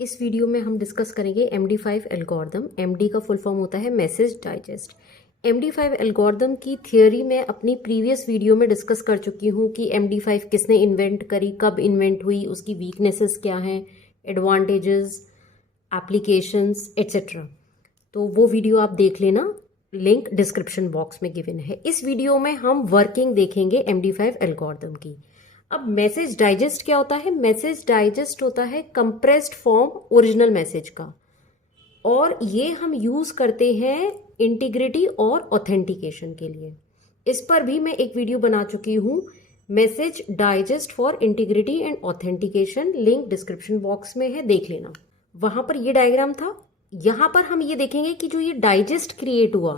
इस वीडियो में हम डिस्कस करेंगे MD5 एल्गोरिदम। MD का फुल फॉर्म होता है मैसेज डाइजेस्ट। MD5 एल्गोरिदम की थियोरी मैं अपनी प्रीवियस वीडियो में डिस्कस कर चुकी हूँ कि MD5 किसने इन्वेंट करी, कब इन्वेंट हुई, उसकी वीकनेसेस क्या हैं, एडवांटेजेस, एप्लीकेशंस एट्सेट्रा। तो वो वीडियो आप देख लेना, लिंक डिस्क्रिप्शन बॉक्स में गिवन है। इस वीडियो में हम वर्किंग देखेंगे MD5 एल्गोरिदम की। अब मैसेज डाइजेस्ट क्या होता है? मैसेज डाइजेस्ट होता है कंप्रेस्ड फॉर्म ओरिजिनल मैसेज का, और ये हम यूज करते हैं इंटीग्रिटी और ऑथेंटिकेशन के लिए। इस पर भी मैं एक वीडियो बना चुकी हूँ, message digest for integrity and authentication, link description box में है, देख लेना। वहां पर ये डायग्राम था। यहां पर हम ये देखेंगे कि जो ये डाइजेस्ट क्रिएट हुआ,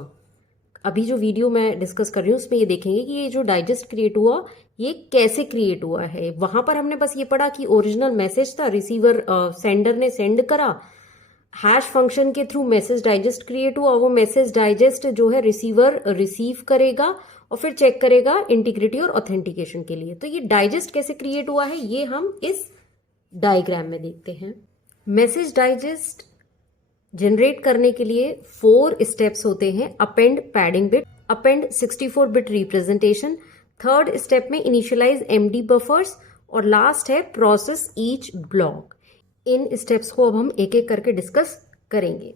अभी जो वीडियो मैं डिस्कस कर रही हूँ उसमें ये देखेंगे कि ये जो डाइजेस्ट क्रिएट हुआ ये कैसे क्रिएट हुआ है। वहां पर हमने बस ये पढ़ा कि ओरिजिनल मैसेज था, रिसीवर सेंडर ने सेंड करा, हैश फंक्शन के थ्रू मैसेज डाइजेस्ट क्रिएट हुआ, वो मैसेज डाइजेस्ट जो है रिसीवर रिसीव करेगा और फिर चेक करेगा इंटीग्रिटी और ऑथेंटिकेशन के लिए। तो ये डाइजेस्ट कैसे क्रिएट हुआ है ये हम इस डायग्राम में देखते हैं। मैसेज डाइजेस्ट जनरेट करने के लिए 4 स्टेप्स होते हैं। Append padding bit, append 64 bit representation, third step में इनिशियलाइज MD बफर्स, और लास्ट है प्रोसेस ईच ब्लॉक। इन स्टेप्स को अब हम एक एक करके डिस्कस करेंगे।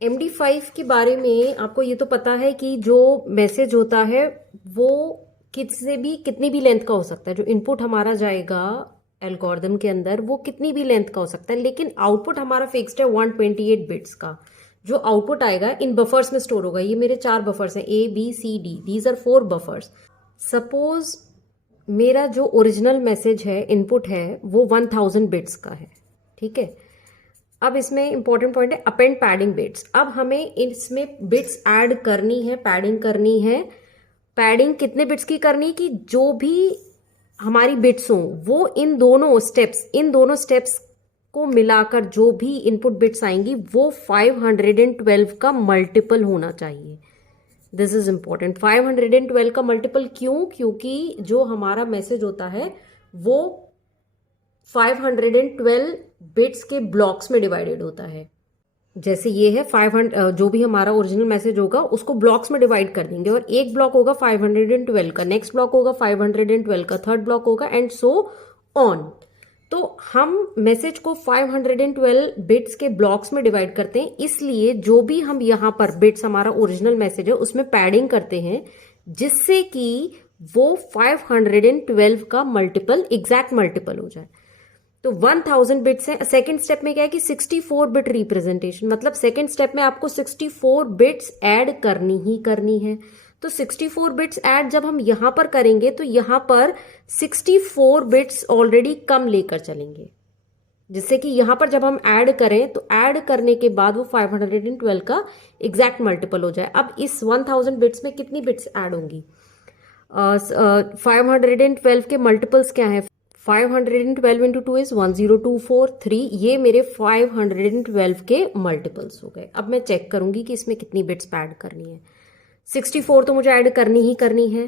MD5 के बारे में आपको ये तो पता है कि जो मैसेज होता है वो किसी भी कितनी भी लेंथ का हो सकता है। जो इनपुट हमारा जाएगा एल्गोरिदम के अंदर वो कितनी भी लेंथ का हो सकता है, लेकिन आउटपुट हमारा फिक्स्ड है 128 बिट्स का। जो आउटपुट आएगा इन बफर्स में स्टोर होगा। ये मेरे 4 बफर्स हैं, ABCD, these are 4 buffers. Suppose मेरा जो ओरिजिनल मैसेज है, इनपुट है, वो 1000 बिट्स का है, ठीक है। अब इसमें इंपॉर्टेंट पॉइंट है अपेंड पैडिंग बिट्स। अब हमें इसमें बिट्स ऐड करनी है, पैडिंग करनी है। पैडिंग कितने बिट्स की करनी कि जो भी हमारी बिट्स हो वो इन दोनों स्टेप्स को मिलाकर जो भी इनपुट बिट्स आएंगी वो 512 का मल्टीपल होना चाहिए। This is important. 512 का मल्टीपल क्यों? क्योंकि जो हमारा मैसेज होता है वो 512 बिट्स के ब्लॉक्स में डिवाइडेड होता है। जैसे ये है 500, जो भी हमारा ओरिजिनल मैसेज होगा उसको ब्लॉक्स में डिवाइड कर देंगे, और एक ब्लॉक होगा 512 का, नेक्स्ट ब्लॉक होगा 512 का, थर्ड ब्लॉक होगा, एंड सो ऑन। तो हम मैसेज को 512 बिट्स के ब्लॉक्स में डिवाइड करते हैं, इसलिए जो भी हम यहाँ पर बिट्स हमारा ओरिजिनल मैसेज है उसमें पैडिंग करते हैं, जिससे कि वो 512 का मल्टीपल, एग्जैक्ट मल्टीपल हो जाए। तो 1000 बिट्स है। सेकेंड स्टेप में क्या है कि 64 बिट रिप्रेजेंटेशन, मतलब सेकेंड स्टेप में आपको 64 बिट्स ऐड करनी ही करनी है। तो 64 बिट्स ऐड जब हम यहां पर करेंगे तो यहां पर 64 बिट्स ऑलरेडी कम लेकर चलेंगे, जिससे कि यहां पर जब हम ऐड करें तो ऐड करने के बाद वो 512 का एग्जैक्ट मल्टीपल हो जाए। अब इस 1000 बिट्स में कितनी बिट्स ऐड होंगी? 512 के मल्टीपल्स क्या है? 512 इंटू 2 इज 10243। ये मेरे 512 के मल्टीपल्स हो गए। अब मैं चेक करूंगी कि इसमें कितनी बिट्स ऐड करनी है। 64 तो मुझे ऐड करनी ही करनी है,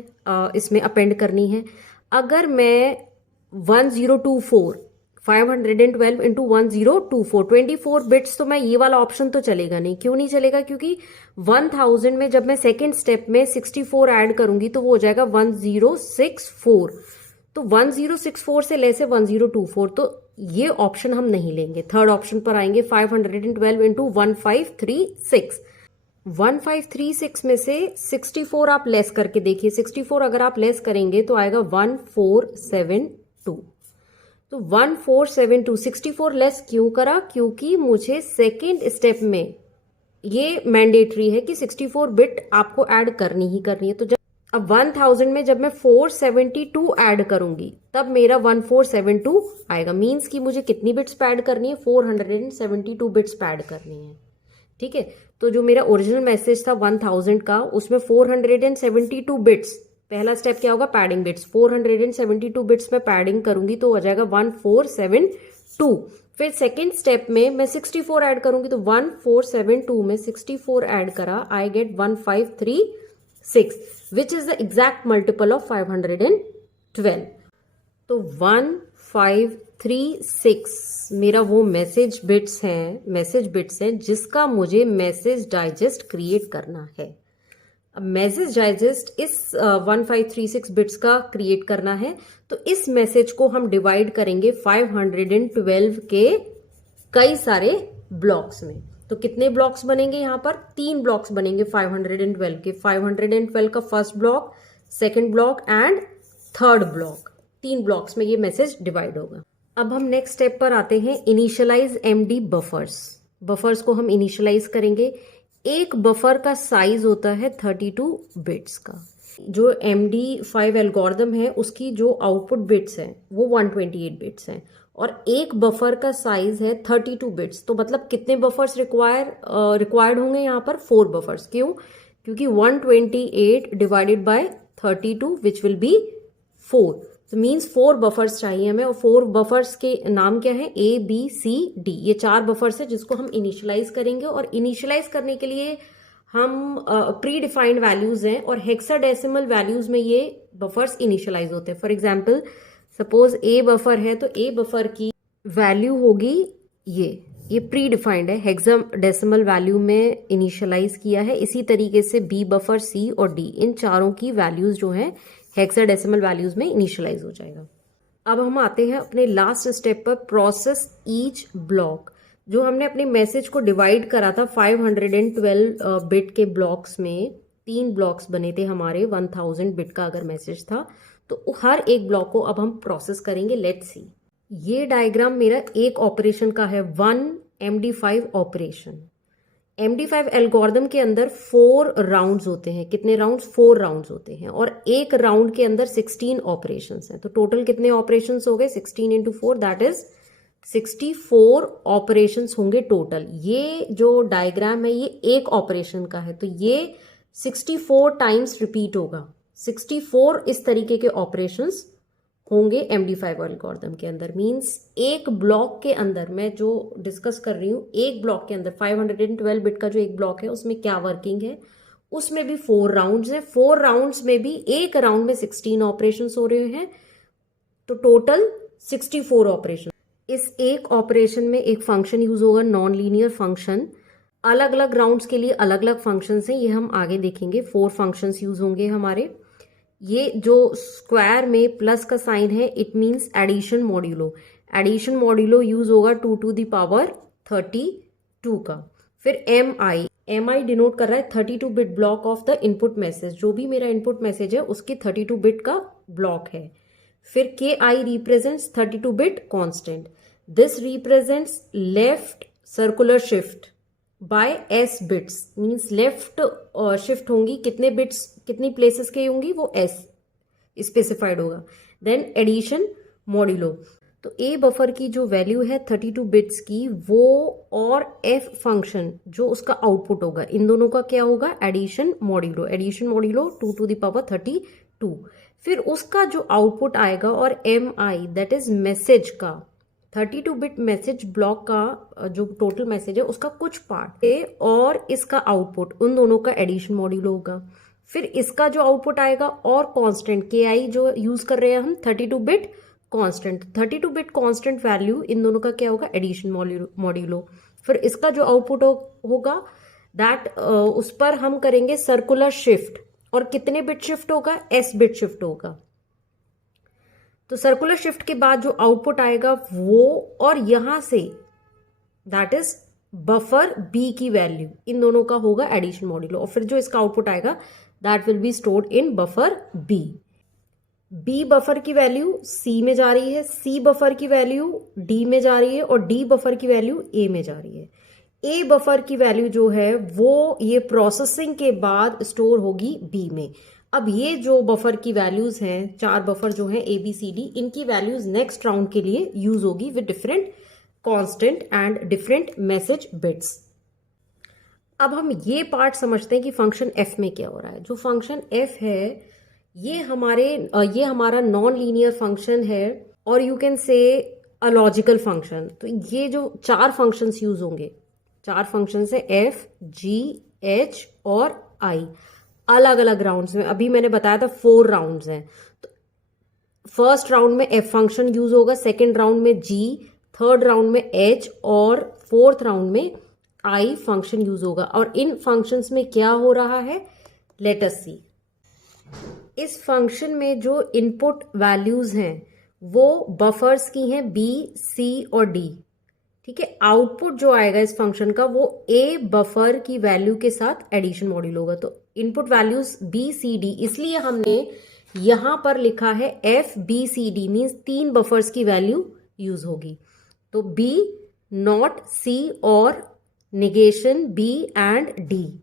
इसमें अपेंड करनी है। अगर मैं 1024 512 इंटू 1024 24 बिट्स, तो मैं ये वाला ऑप्शन तो चलेगा नहीं। क्यों नहीं चलेगा? क्योंकि 1000 में जब मैं सेकेंड स्टेप में 64 ऐड करूंगी तो वो हो जाएगा 1064। तो 1064 से लेस है 1024, तो ये ऑप्शन हम नहीं लेंगे। थर्ड ऑप्शन पर आएंगे 512 इंटू 1536। 1536 में से 64 आप लेस करके देखिए। 64 अगर आप लेस करेंगे तो आएगा 1472। तो 1472, 64 लेस क्यों करा? क्योंकि मुझे सेकेंड स्टेप में ये मैंडेटरी है कि 64 बिट आपको ऐड करनी ही करनी है। तो जब अब 1000 में जब मैं 472 ऐड करूंगी तब मेरा 1472 आएगा। मींस कि मुझे कितनी बिट्स ऐड करनी है? 472 बिट्स ऐड करनी है, ठीक है। तो जो मेरा ओरिजिनल मैसेज था 1000 का, उसमें 472 बिट्स, पहला स्टेप क्या होगा? Padding bits. 472 बिट्स में पैडिंग करूंगी तो हो जाएगा 1472। फिर सेकेंड स्टेप में मैं 64 ऐड करूंगी तो 1472 में 64 ऐड करा, I get 1536, which is the exact multiple of 512। तो 1 1536 मेरा वो मैसेज बिट्स हैं जिसका मुझे मैसेज डाइजेस्ट क्रिएट करना है। अब मैसेज डाइजेस्ट इस 1536 बिट्स का क्रिएट करना है, तो इस मैसेज को हम डिवाइड करेंगे 512 के कई सारे ब्लॉक्स में। तो कितने ब्लॉक्स बनेंगे यहाँ पर? 3 ब्लॉक्स बनेंगे 512 के। 512 का first block, second block and third block. 3 blocks में ये मैसेज डिवाइड होगा। अब हम नेक्स्ट स्टेप पर आते हैं, इनिशियलाइज एमडी बफर्स। बफर्स को हम इनिशियलाइज करेंगे। एक बफर का साइज होता है 32 बिट्स का। जो MD5 एल्गोरिदम है उसकी जो आउटपुट बिट्स हैं वो 128 बिट्स हैं और एक बफर का साइज है 32 बिट्स। तो मतलब कितने बफर्स रिक्वायर्ड होंगे यहाँ पर? 4 बफर्स। क्यों? क्योंकि 128 divided by 32 which will be 4। तो मीन्स 4 बफर्स चाहिए हमें। और 4 बफर्स के नाम क्या है? ABCD। ये 4 बफर्स है जिसको हम इनिशियलाइज करेंगे। और इनिशियलाइज करने के लिए हम प्री डिफाइंड वैल्यूज हैं और हेक्साडेसिमल वैल्यूज में ये बफर्स इनिशियलाइज होते हैं। For example suppose A buffer है तो A बफर की वैल्यू होगी ये प्री डिफाइंड है, हेक्साडेसिमल वैल्यू में इनिशियलाइज किया है। इसी तरीके से B बफर, C और D, इन चारों की वैल्यूज जो है हेक्साडेसिमल वैल्यूज में इनिशियलाइज हो जाएगा। अब हम आते हैं अपने लास्ट स्टेप पर, प्रोसेस ईच ब्लॉक। जो हमने अपने मैसेज को डिवाइड करा था 512 बिट के ब्लॉक्स में, 3 ब्लॉक्स बने थे हमारे, 1000 बिट का अगर मैसेज था, तो हर एक ब्लॉक को अब हम प्रोसेस करेंगे। Let's see. ये डायग्राम मेरा एक ऑपरेशन का है, 1 MD5 ऑपरेशन। MD5 एल्गोरिदम के अंदर 4 राउंड्स होते हैं। कितने राउंड्स? 4 राउंड्स होते हैं और एक राउंड के अंदर 16 ऑपरेशंस हैं। तो टोटल कितने ऑपरेशंस हो गए? 16 into 4 दैट इज 64 ऑपरेशंस होंगे टोटल। ये जो डायग्राम है ये एक ऑपरेशन का है, तो ये 64 टाइम्स रिपीट होगा। 64 इस तरीके के ऑपरेशंस होंगे MD5 एल्गोरिदम के अंदर। मींस एक ब्लॉक के अंदर, मैं जो डिस्कस कर रही हूँ, एक ब्लॉक के अंदर 512 बिट का जो एक ब्लॉक है उसमें क्या वर्किंग है, उसमें भी 4 राउंड्स हैं। 4 राउंड्स में भी एक राउंड में 16 ऑपरेशंस हो रहे हैं, तो टोटल 64 ऑपरेशन। इस एक ऑपरेशन में एक फंक्शन यूज होगा, नॉन लीनियर फंक्शन। अलग अलग राउंड्स के लिए अलग अलग फंक्शंस हैं, ये हम आगे देखेंगे। 4 फंक्शंस यूज होंगे हमारे। ये जो स्क्वायर में प्लस का साइन है, it means addition modulo. Addition modulo use होगा 2 to the power 32 का। फिर MI डिनोट कर रहा है 32 bit block of the input message. जो भी मेरा इनपुट मैसेज है उसकी 32 बिट का ब्लॉक है। फिर KI represents 32 bit constant. This represents left circular shift by S bits. Means left shift होंगी, कितने बिट्स कितनी प्लेसेस की होंगी वो S स्पेसिफाइड होगा। Then addition modulo. तो A बफर की जो वैल्यू है 32 बिट्स की, वो और F फंक्शन जो उसका आउटपुट होगा, इन दोनों का क्या होगा? Addition modulo. Addition modulo 2 to the power 32। फिर उसका जो आउटपुट आएगा और MI दैट इज मैसेज का, 32 बिट मैसेज ब्लॉक का जो टोटल मैसेज है उसका कुछ पार्ट है और इसका आउटपुट, उन दोनों का एडिशन मॉड्यूल होगा। फिर इसका जो आउटपुट आएगा और कांस्टेंट KI जो यूज कर रहे हैं हम 32 bit constant, 32 bit constant value, इन दोनों का क्या होगा? Addition modulo. फिर इसका जो आउटपुट होगा दैट उस पर हम करेंगे सर्कुलर शिफ्ट, और कितने बिट शिफ्ट होगा? S बिट शिफ्ट होगा। तो सर्कुलर शिफ्ट के बाद जो आउटपुट आएगा वो, और यहां say that is buffer B की वैल्यू, इन दोनों का होगा एडिशन मॉड्यूलो। और फिर जो इसका आउटपुट आएगा that will be stored in buffer B buffer की वैल्यू C में जा रही है, C बफर की वैल्यू D में जा रही है और D बफर की वैल्यू A में जा रही है। A बफर की वैल्यू जो है वो ये प्रोसेसिंग के बाद स्टोर होगी B में। अब ये जो बफर की वैल्यूज हैं, 4 बफर जो हैं ABCD, इनकी वैल्यूज नेक्स्ट राउंड के लिए यूज होगी with different constant and different message bits. अब हम ये पार्ट समझते हैं कि फंक्शन F में क्या हो रहा है। जो फंक्शन F है ये हमारा नॉन लीनियर फंक्शन है और you can say a logical function. तो ये जो 4 फंक्शंस यूज होंगे, 4 फंक्शंस है F, G, H और I, अलग अलग राउंड्स में। अभी मैंने बताया था 4 राउंड्स हैं। तो फर्स्ट राउंड में एफ फंक्शन यूज होगा, सेकेंड राउंड में जी, थर्ड राउंड में एच और फोर्थ राउंड में आई फंक्शन यूज होगा। और इन फंक्शंस में क्या हो रहा है, लेट अस सी। इस फंक्शन में जो इनपुट वैल्यूज हैं वो बफर्स की हैं बी, सी और डी। ठीक है, आउटपुट जो आएगा इस फंक्शन का वो ए बफर की वैल्यू के साथ एडिशन मॉड्यूल होगा। तो input values B C D, इसलिए हमने यहां पर लिखा है F B C D, means 3 buffers की वैल्यू यूज होगी। तो बी, नॉट, सी और negation B and D,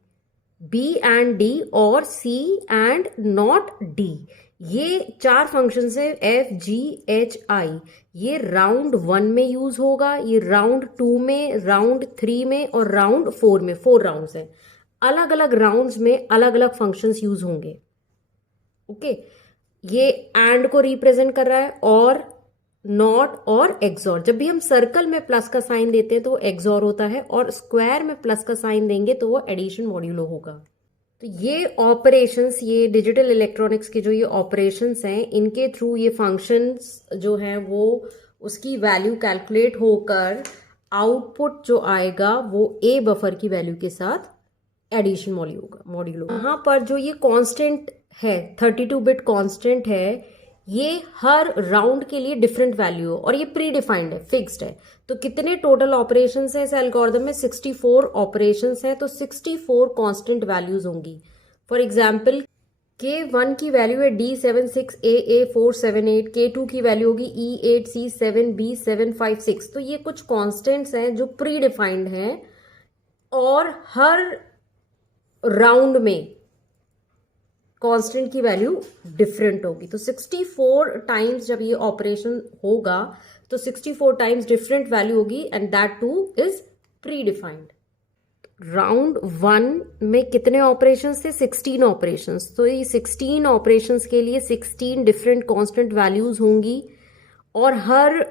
B and D और सी एंड नॉट डी। ये 4 फंक्शन है एफ जी एच आई। ये राउंड 1 में यूज होगा, ये राउंड 2 में, राउंड 3 में और राउंड 4 में। 4 राउंड्स हैं, अलग अलग राउंड्स में अलग अलग फंक्शंस यूज होंगे। ओके, ये एंड को रिप्रेजेंट कर रहा है और नॉट और एक्सॉर। जब भी हम सर्कल में प्लस का साइन देते हैं तो वो एक्सॉर होता है, और स्क्वायर में प्लस का साइन देंगे तो वो एडिशन मॉड्यूलो होगा। तो ये ऑपरेशंस, ये डिजिटल इलेक्ट्रॉनिक्स के जो ये ऑपरेशंस हैं, इनके थ्रू ये फंक्शंस जो हैं वो उसकी वैल्यू कैलकुलेट होकर आउटपुट जो आएगा वो ए बफर की वैल्यू के साथ एडिशन मॉड्यूल होगा। यहाँ पर जो ये कांस्टेंट है 32 बिट कांस्टेंट है, ये हर राउंड के लिए डिफरेंट वैल्यू और ये प्री डिफाइंड है, फिक्स्ड है। तो कितने टोटल ऑपरेशंस है इस एल्गोरिथम में, 64 ऑपरेशंस है। तो 64 कांस्टेंट वैल्यूज होंगी। फॉर एग्जांपल K1 की वैल्यू है D76 AA478, K2 की वैल्यू होगी E8C7 B756। तो ये कुछ कांस्टेंट्स हैं जो प्री डिफाइंड हैं और हर राउंड में कांस्टेंट की वैल्यू डिफरेंट होगी। तो 64 टाइम्स जब ये ऑपरेशन होगा तो 64 टाइम्स डिफरेंट वैल्यू होगी, and that two is pre defined. Round 1 में कितने ऑपरेशंस थे, 16 ऑपरेशंस। तो ये 16 ऑपरेशंस के लिए 16 डिफरेंट कांस्टेंट वैल्यूज होंगी, और हर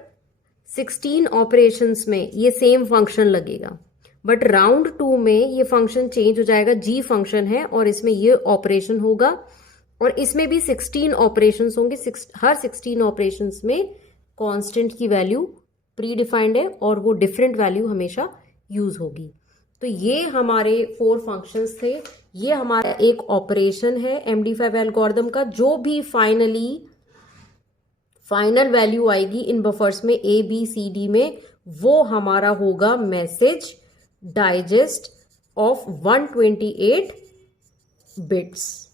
16 ऑपरेशंस में ये सेम फंक्शन लगेगा। बट राउंड 2 में ये फंक्शन चेंज हो जाएगा, जी फंक्शन है और इसमें ये ऑपरेशन होगा, और इसमें भी 16 ऑपरेशंस होंगे। हर 16 ऑपरेशंस में कांस्टेंट की वैल्यू प्री डिफाइंड है और वो डिफरेंट वैल्यू हमेशा यूज होगी। तो ये हमारे 4 फंक्शंस थे। ये हमारा एक ऑपरेशन है MD5 एल्गोरिथम का। जो भी फाइनल वैल्यू आएगी इन बफर्स में A B C D में, वो हमारा होगा मैसेज डाइजेस्ट ऑफ 128 बिट्स।